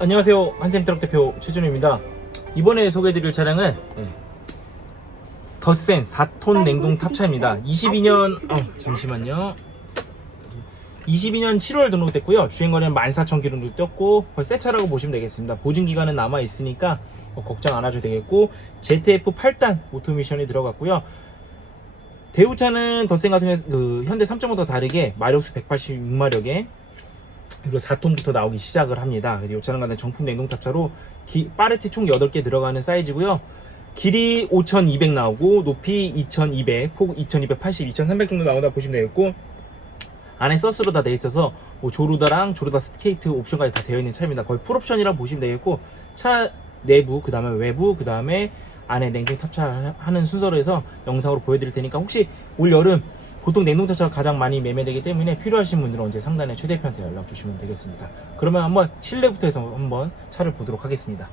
안녕하세요. 한샘 트럭 대표 최준호입니다. 이번에 소개해드릴 차량은 네, 더센 4톤 냉동 탑차입니다. 22년 어, 잠시만요. 22년 7월 등록됐고요. 주행거리는 14,000km 뛰었고 새 차라고 보시면 되겠습니다. 보증기간은 남아있으니까 뭐 걱정 안 하셔도 되겠고 ZF 8단 오토미션이 들어갔고요. 대우차는 더센 같은 경우 그 현대 3.5도 다르게 마력수 186마력에 그리고 4톤부터 나오기 시작을 합니다. 이 차량 같은 정품 냉동 탑차로 기, 파레트 총 8개 들어가는 사이즈고요. 길이 5200 나오고 높이 2200, 폭 2280, 2300 정도 나온다 보시면 되겠고 안에 서스로 다 돼 있어서 뭐 조르다랑 조르다 스케이트 옵션까지 다 되어 있는 차입니다. 거의 풀옵션이라고 보시면 되겠고 차 내부 그 다음에 외부 그 다음에 안에 냉동 탑차하는 순서로 해서 영상으로 보여드릴 테니까 혹시 올 여름 보통 냉동차가 가장 많이 매매되기 때문에 필요하신 분들은 언제 상단에 최 대표한테 연락 주시면 되겠습니다. 그러면 한번 실내부터 해서 한번 차를 보도록 하겠습니다.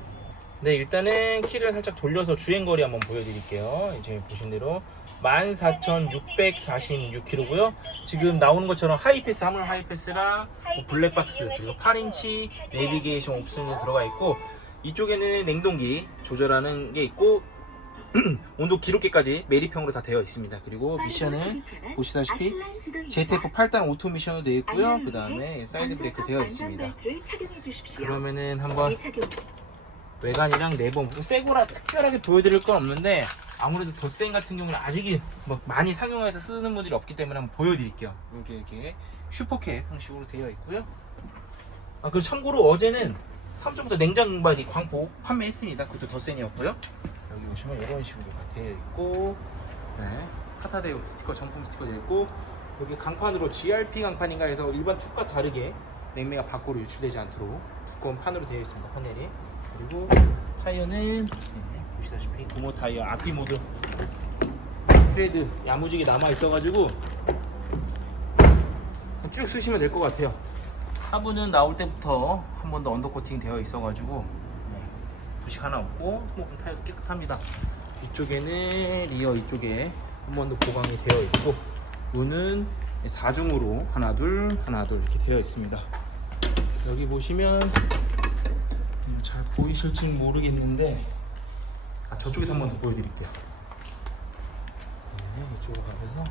네, 일단은 키를 살짝 돌려서 주행거리 한번 보여드릴게요. 이제 보신 대로 14,646km고요. 지금 나오는 것처럼 하이패스, 하물 하이패스랑 뭐 블랙박스, 그리고 8인치 내비게이션 옵션이 들어가 있고 이쪽에는 냉동기 조절하는 게 있고 온도 기록계까지 매립형으로 다 되어 있습니다. 그리고 미션은 보시다시피 ZF 8단 오토 미션으로 되어 있고요. 그 다음에 사이드 브레이크 되어 있습니다. 그러면은 한번 외관이랑 내부 새 거라 특별하게 보여드릴 건 없는데 아무래도 더센 같은 경우는 아직이 뭐 많이 상용화해서 쓰는 분들이 없기 때문에 한번 보여드릴게요. 이렇게 이렇게 슈퍼캡 형식으로 되어 있고요. 아 그리고 참고로 어제는 3.5 냉장 공바디 광폭 판매했습니다. 그것도 더센이었고요. 여기 보시면 이런 식으로 다 되어 있고 네, 타타데오 스티커 정품 스티커 되어 있고 여기 강판으로 GRP 강판인가 해서 일반 탑과 다르게 냉매가 밖으로 유출되지 않도록 두꺼운 판으로 되어 있습니다 파넬이. 그리고 타이어는 네, 보시다시피 고무 타이어 앞뒤 모두 트레드 야무지게 남아 있어가지고 쭉 쓰시면 될 것 같아요. 하부는 나올 때부터 한 번 더 언더코팅 되어 있어가지고 네, 부식 하나 없고 스모크 타이어도 깨끗합니다. 이쪽에는 리어 이쪽에 한 번 더 보강이 되어 있고 문은 4중으로 하나 둘 하나 둘 이렇게 되어 있습니다. 여기 보시면 음, 잘 보이실지 모르겠는데 아 저쪽에서 한 번 더 보여드릴게요. 네, 이쪽으로 가면서.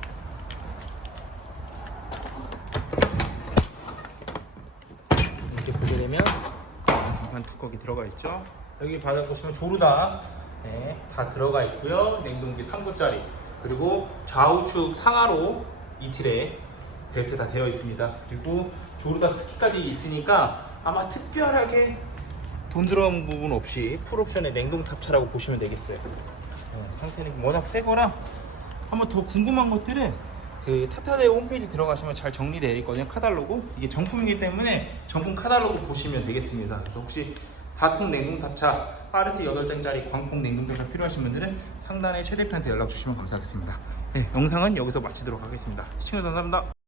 이렇게 보게 되면 간판 뚜껑이 들어가 있죠 여기 바닥 보시면 조르다 네, 다 들어가 있고요. 냉동기 3구짜리. 그리고 좌우측 상하로 이틀에 벨트 다 되어 있습니다. 그리고 조르다 스키까지 있으니까 아마 특별하게 돈 들어간 부분 없이 풀옵션의 냉동 탑차라고 보시면 되겠어요. 네, 상태는 워낙 새 거라 한번 더 궁금한 것들은 그 타타데 홈페이지 들어가시면 잘 정리되어 있거든요 카달로그. 이게 정품이기 때문에 정품 카달로그 보시면 되겠습니다. 그래서 혹시 4통 냉동탑차 파르트 8장짜리 광폭 냉동탑차 필요하신 분들은 상단에 최 대표한테 연락 주시면 감사하겠습니다. 네, 영상은 여기서 마치도록 하겠습니다. 시청해주셔서 감사합니다